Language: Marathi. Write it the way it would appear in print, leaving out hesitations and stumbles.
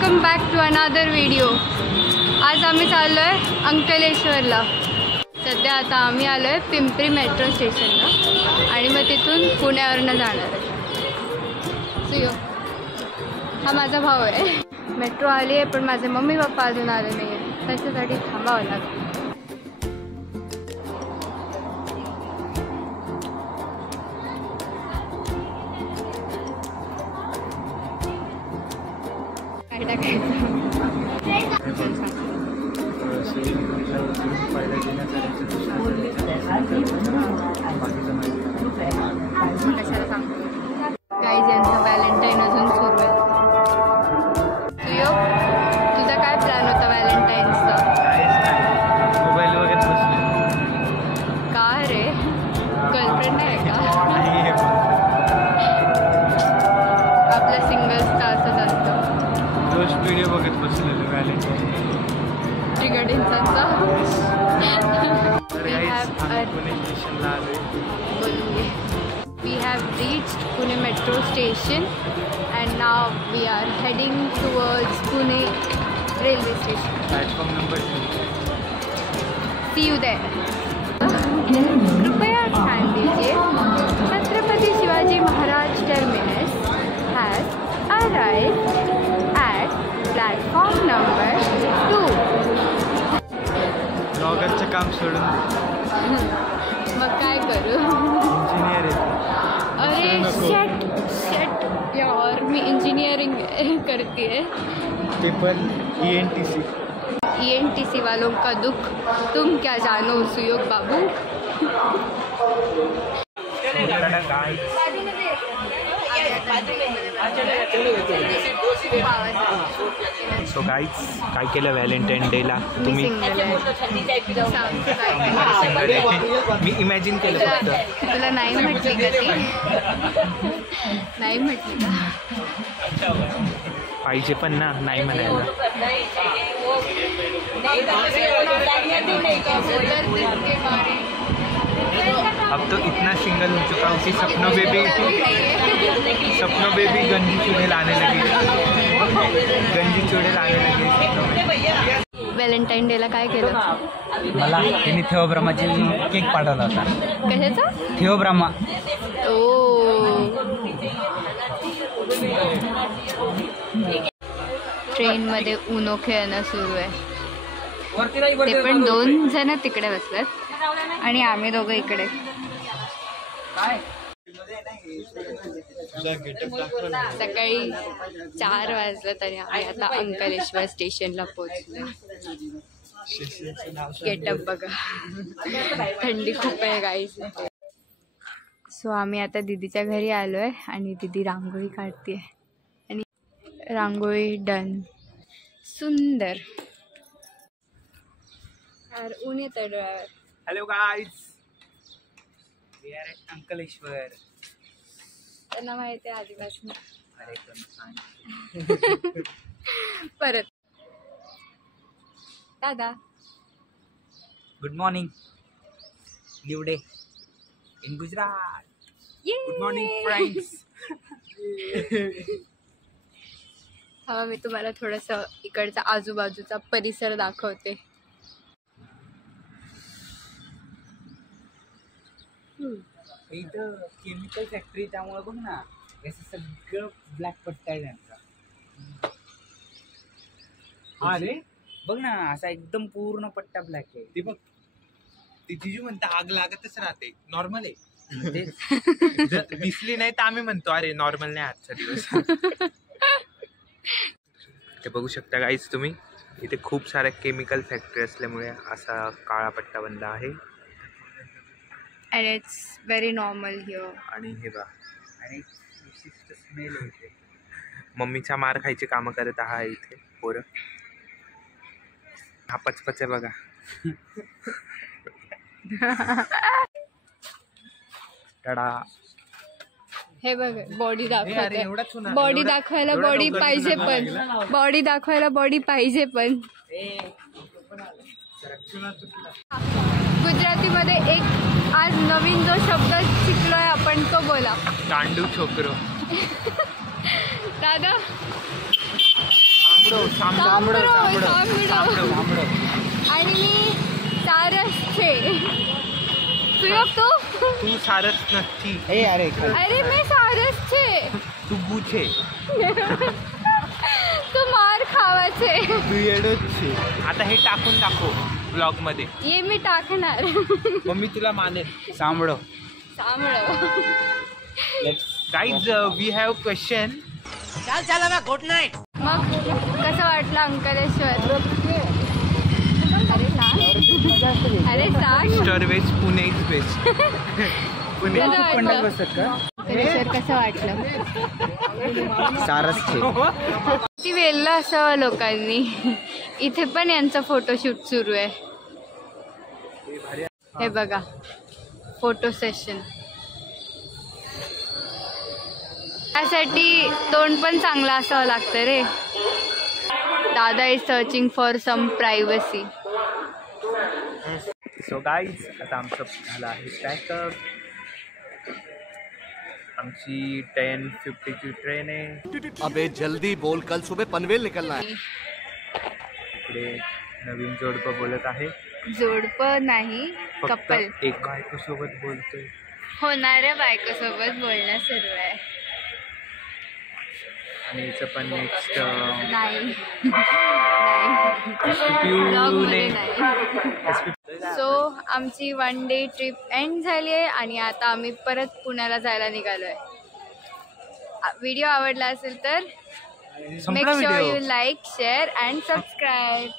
Welcome back to another video. आज आम्ही चाललो आहे अंकलेश्वरला। सध्या आता आम्ही आलो आहे पिंपरी मेट्रो स्टेशनला आणि मग तिथून पुण्यावरनं जाणार आहे। सुयो हा माझा भाऊ आहे। मेट्रो आली आहे पण माझे मम्मी पप्पा अजून आले नाही आहे, त्याच्यासाठी थांबावं लागेल। गाईज यांचा व्हॅलेंटाईन अजून सुरू आहे। सुयोग तुझा काय प्लॅन होता व्हॅलेंटाईन्सचा? मोबाईल वगैरे बसले। का रे, गर्लफ्रेंड आहे का? आपल्या सिंगल्सचा असंच असतं, रोज व्हिडिओ बघत बसलेलो Valentine ट्रिगर्डिंगचा। We have reached Pune metro station and now we are heading towards Pune railway station. Platform number 2. See you there. कृपया ध्यान दीजिए, Chhatrapati Shivaji Maharaj terminus has arrived at platform number 2. ब्लॉगरचं काम सोडून मग काय करू? इंजिनियर आहे। अरे शेट यार, मी इंजीनियरिंग करती है। पेपर ENTC वालों का दुख तुम क्या जानो सुयोग बाबू। सो गाईज काय केलं व्हॅलेंटाईन डेला तुम्ही? मी इमॅजिन केलं फक्त। तुला नाही म्हटली का ती? नाही म्हटली का? पाहिजे पण ना, नाही म्हणायला। अब तो इतना सिंगल हो चुका हूँ कि सपनों बेबी गंजी चूड़े लाने लगे। व्हॅलेंटाईन डेला काय केलं? मला त्यांनी थिओब्रह्माची केक पाठवला होता। कशाचा? थिओब्रह्मा। ट्रेन मध्ये उनो खेळणं सुरू आहे। ते पण 2 जण तिकडे बसतात आणि आम्ही दोघं इकडे। सकाळी 4 वाजलं तरी आम्ही आता अंकलेश्वर स्टेशनला पोहोचलो। गेटअप बघा, थंडी खूप आहे गाईस। सो आम्ही आता दीदीच्या घरी आलोय आणि दीदी रांगोळी काढते आणि रांगोळी डन, सुंदर। यार ऊन येतंय डोळ्यावर। Hello guys, we are at Ankleshwar. त्यांना माहिती आहे आधीपासून। अरे सांग परत दादा good morning, new day in Gujarat. Good morning friends. हा मी तुम्हाला थोडंसं इकडचा आजूबाजूचा परिसर दाखवते। इथं केमिकल फॅक्टरी, त्यामुळे बघ ना असं सगळं ब्लॅक पट्टा आहे त्यांचा। हा रे, बघ ना असा एकदम पूर्ण पट्टा ब्लॅक आहे। ती बघ, ती जिजू म्हणता आग लागतच राहते, नॉर्मल आहे। जर दिसली नाही तर आम्ही म्हणतो अरे नॉर्मल नाही आजचा दिवस। ते बघू शकता गाईज तुम्ही, इथे खूप साऱ्या केमिकल फॅक्टरी असल्यामुळे असा काळा पट्टा बनला आहे। and it's very normal here. आणि हे बघा, आणि विशिष्ट स्मेल होते। मम्मीचा मार खायची कामं करत आहे इथे पोरं। हा पचपच आहे बघा। टाडा। हे बघ बॉडी दाखवते, बॉडी दाखवायला बॉडी पाहिजे पण, बॉडी दाखवायला बॉडी पाहिजे पण। गुजरातीमध्ये एक आज नवीन जो शब्द शिकलोय आपण तो बोला। गांडू छोकरो। दादा तांबडो. तांबडं. आणि मी सारसचे. तू तू सारस नसती, ए अरे अरे मी सारसचे. तू बुचे. तू मार खावाचे. तू येडोच. आता हे टाकून टाकू ब्लॉग मध्ये. ये मी टाकणार. मग मी तुला मानेल. सांबडो. Guys we have question. मग कसं वाटलं अंकलेश्वर? अरे सांग. ईस्टर वेस्ट, पुणे वेस्ट. पुणे. कसं वाटलं? बसत का? अंकलेश्वर कसं वाटलं? सारसचे. ती वेळलं असावं लोकांनी. इथे पण यांचा फोटोशूट सुरू आहे. हे बघा फोटो सेशन. त्यासाठी तोंड पण चांगलं असावं लागतं रे. दादा is searching for some privacy. So guys आता आमचं झालं आहे पॅकअप. आमची 10:50ची ट्रेन आहे. अबे जल्दी बोल, कल सुबह पनवेल निकलना है. इकडे नवीन जोडपं बोलत आहे. जोडपं नाही, फक्त कपल. एक बायकोसोबत बोलतोय. होणाऱ्या बायकोसोबत बोलणं सुरू आहे. आणि हिचं पण नेक्स्ट नाही ब्लॉगमध्ये नाही. सो आमची 1 डे ट्रिप एंड झाली आहे आणि आता आम्ही परत पुण्याला जायला निघालो आहे. व्हिडिओ आवडला असेल तर make sure you like, share and subscribe.